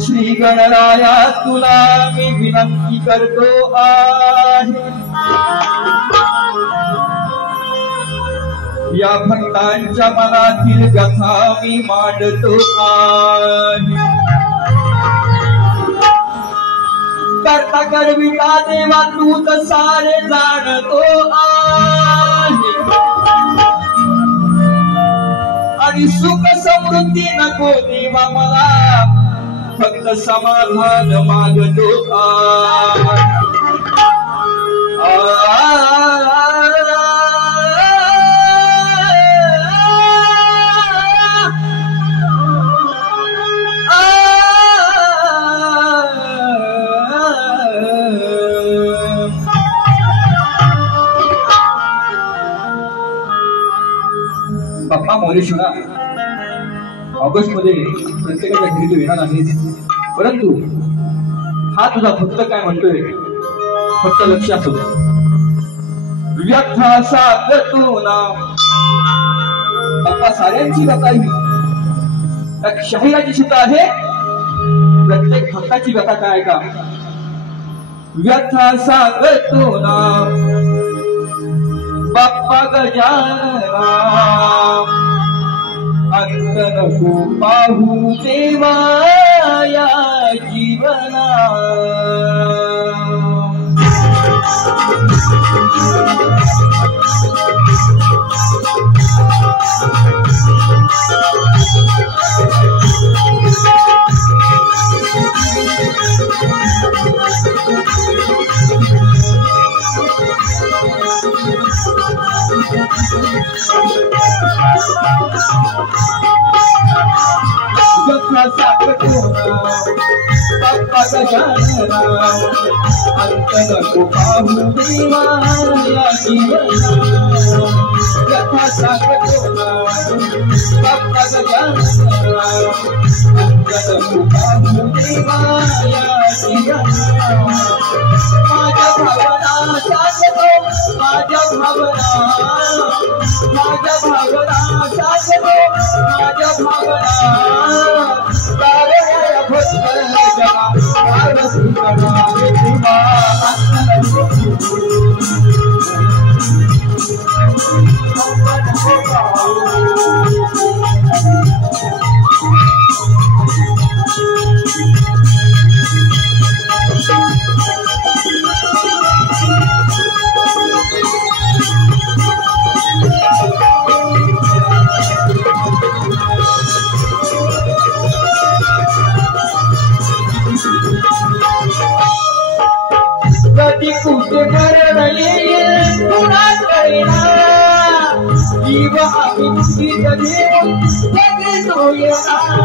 श्री गणराया तुला मी विनंती करतो आहे, या भक्तांच्या मनातील व्यथा मी मांडतो आहे। करता करविता देवा तूच सारे जाणतो आहे, आणि सुख समृद्धी नको देवा मला, फक्त समाधान मागतो बाप्पा मोरेश्वरा, ऑगस्ट मध्ये प्रत्येकाच्या घरी तू येणार आहेस, परंतु हा तुझा भक्त काय म्हणतोय फक्त लक्ष असू दे। व्यथा सांगतो ना बाप्पा, साऱ्यांची व्यथा ही त्या शाहिराची सुद्धा आहे, प्रत्येक भक्ताची व्यथा काय का? व्यथा सांगतो ना बाप्पा गजानना, अंत नको पाहू देवा या जीवना। व्यथा सांगतो ना बाप्पा गजानना, अंत नको पाहू देवा या जीवना। व्यथा सांगतो ना बाप्पा गजानना, अंत नको पाहू देवा या जीवना। माझ्या भावना सांगतो, माझ्या भावना, माझ्या भावना सांगतो, माझ्या भावना, कधी कुठे मरण येईल तुला कळेना, जीव अभिमुखीत देऊन जगतो येणार।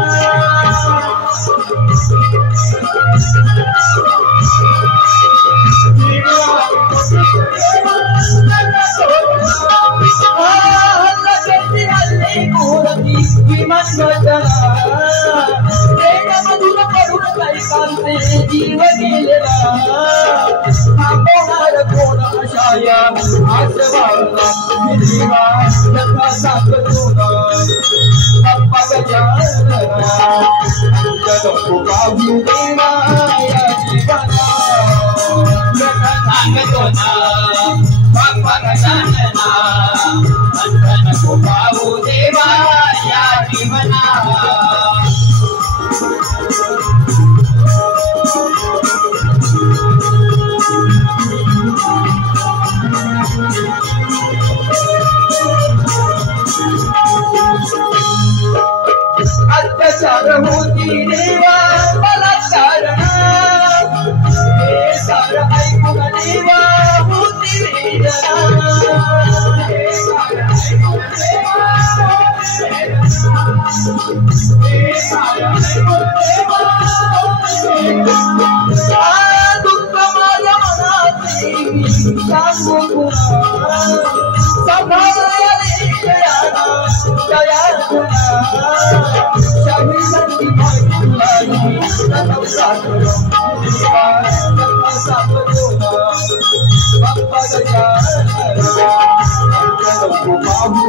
जीव गेलेला थांबवणार कोण आशाया, आशवाला देवा व्यथा सांगतो ना बाप्पा गजानना, अंत नको पाहू देवा या जीवना। व्यथा सांगतो ना बाप्पा गजानना, अंत नको पाहू देवा या जीवना। अत्याचार होती देवा बलात्कार, हे सारं ऐकून देवा होती वेदना। हे सारं ऐकून देवा होती वेदना, हे सारं ऐकून देवा होती वेदना। दुःख माझ्या मनात सांगू कुणा, सांभाळया देवयाना दया गुणा। शाही संगी तुला बाप्पा गजानना, अंत नको पाहू